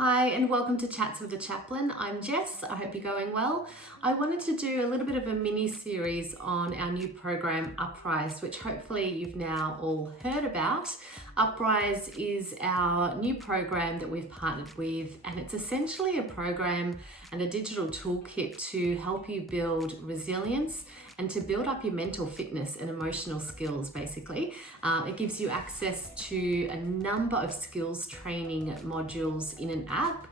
Hi and welcome to Chats with the Chaplain. I'm Jess. I hope you're going well. I wanted to do a little bit of a mini series on our new program Uprise, which hopefully you've now all heard about. Uprise is our new program that we've partnered with, and it's essentially a program and a digital toolkit to help you build resilience and to build up your mental fitness and emotional skills, basically. It gives you access to a number of skills training modules in an app.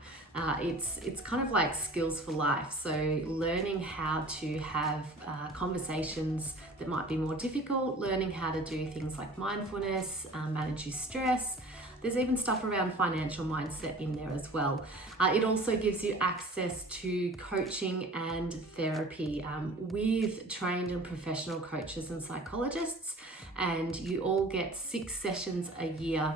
It's kind of like skills for life. So learning how to have conversations that might be more difficult, learning how to do things like mindfulness, manage your stress. There's even stuff around financial mindset in there as well. It also gives you access to coaching and therapy with trained and professional coaches and psychologists. And you all get 6 sessions a year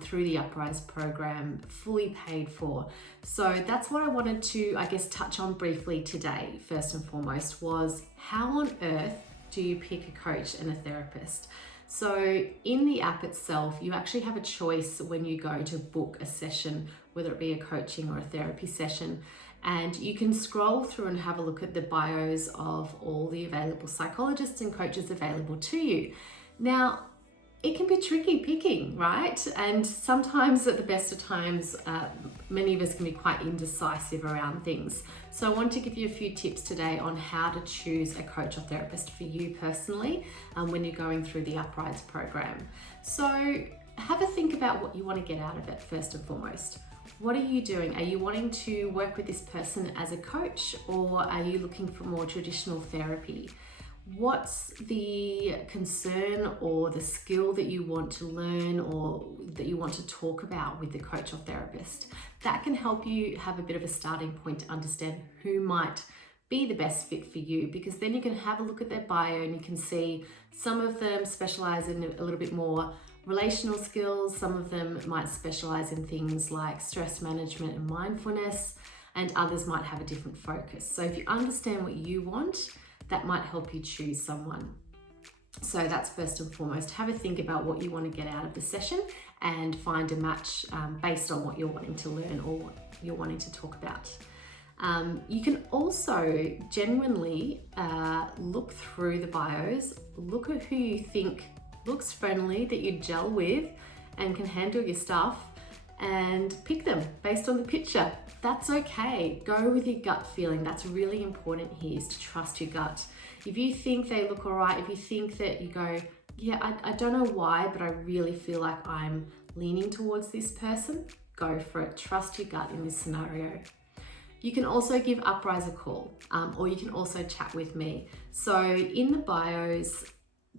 through the Uprise program, fully paid for. So that's what I wanted to, touch on briefly today. First and foremost was, how on earth do you pick a coach and a therapist? So in the app itself, you actually have a choice when you go to book a session, whether it be a coaching or a therapy session, and you can scroll through and have a look at the bios of all the available psychologists and coaches available to you. Now, it can be tricky picking, right? And sometimes at the best of times, many of us can be quite indecisive around things. So I want to give you a few tips today on how to choose a coach or therapist for you personally when you're going through the Uprise program. So have a think about what you want to get out of it first and foremost. What are you doing? Are you wanting to work with this person as a coach, or are you looking for more traditional therapy? What's the concern or the skill that you want to learn or that you want to talk about with the coach or therapist? That can help you have a bit of a starting point to understand who might be the best fit for you, because then you can have a look at their bio and you can see some of them specialize in a little bit more relational skills, some of them might specialize in things like stress management and mindfulness, and others might have a different focus. So if you understand what you want, that might help you choose someone. So that's first and foremost. Have a think about what you want to get out of the session and find a match based on what you're wanting to learn or what you're wanting to talk about. You can also genuinely look through the bios, look at who you think looks friendly, that you gel with and can handle your stuff, and pick them based on the picture. That's okay. Go with your gut feeling. That's really important here, is to trust your gut. If you think they look all right, if you think that you go, yeah, I don't know why, but I really feel like I'm leaning towards this person, go for it. Trust your gut in this scenario. You can also give Uprise a call, or you can also chat with me. So in the bios,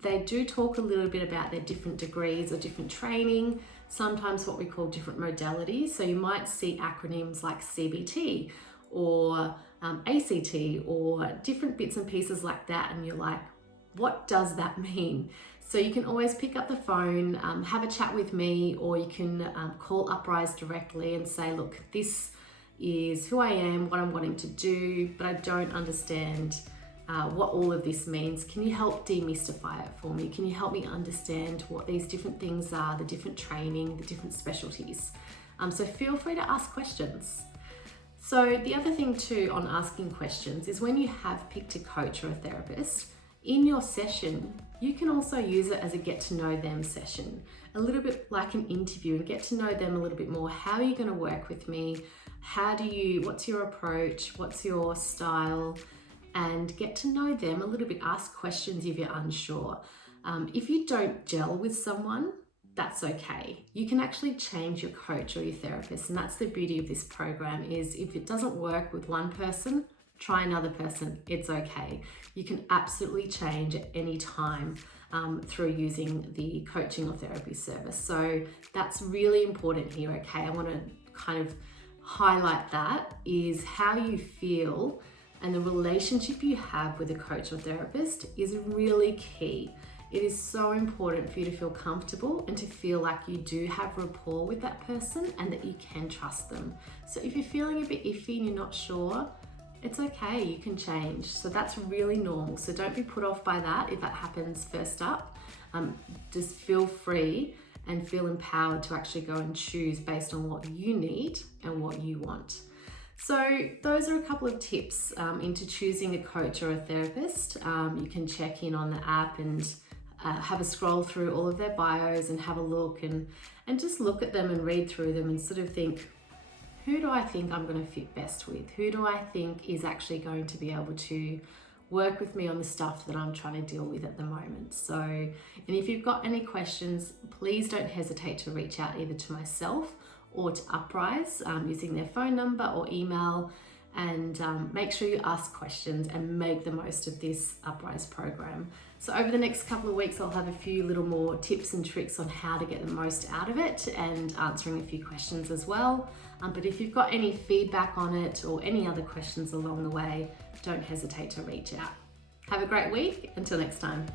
they do talk a little bit about their different degrees or different training, sometimes what we call different modalities. So you might see acronyms like CBT or ACT or different bits and pieces like that, and you're like, what does that mean? So you can always pick up the phone, have a chat with me, or you can call Uprise directly and say, look, this is who I am, what I'm wanting to do, but I don't understand what all of this means. Can you help demystify it for me? Can you help me understand what these different things are, the different training, the different specialties? So feel free to ask questions. So the other thing too on asking questions is, when you have picked a coach or a therapist, in your session, you can also use it as a get to know them session, a little bit like an interview, and get to know them a little bit more. How are you going to work with me? What's your approach? What's your style? And get to know them a little bit. Ask questions if you're unsure. If you don't gel with someone, that's okay. You can actually change your coach or your therapist. And that's the beauty of this program, is if it doesn't work with one person, try another person. It's okay. You can absolutely change at any time through using the coaching or therapy service. So that's really important here, okay? I want to kind of highlight that, is how you feel and the relationship you have with a coach or therapist is really key. It is so important for you to feel comfortable and to feel like you do have rapport with that person and that you can trust them. So if you're feeling a bit iffy and you're not sure, it's okay, you can change. So that's really normal. So don't be put off by that if that happens first up. Just feel free and feel empowered to actually go and choose based on what you need and what you want. So those are a couple of tips into choosing a coach or a therapist. You can check in on the app and have a scroll through all of their bios and have a look and just look at them and read through them and sort of think, who do I think I'm going to fit best with? Who do I think is actually going to be able to work with me on the stuff that I'm trying to deal with at the moment? So, and if you've got any questions, please don't hesitate to reach out either to myself or to Uprise using their phone number or email, and make sure you ask questions and make the most of this Uprise program. So over the next couple of weeks, I'll have a few little more tips and tricks on how to get the most out of it and answering a few questions as well. But if you've got any feedback on it or any other questions along the way, don't hesitate to reach out. Have a great week. Until next time.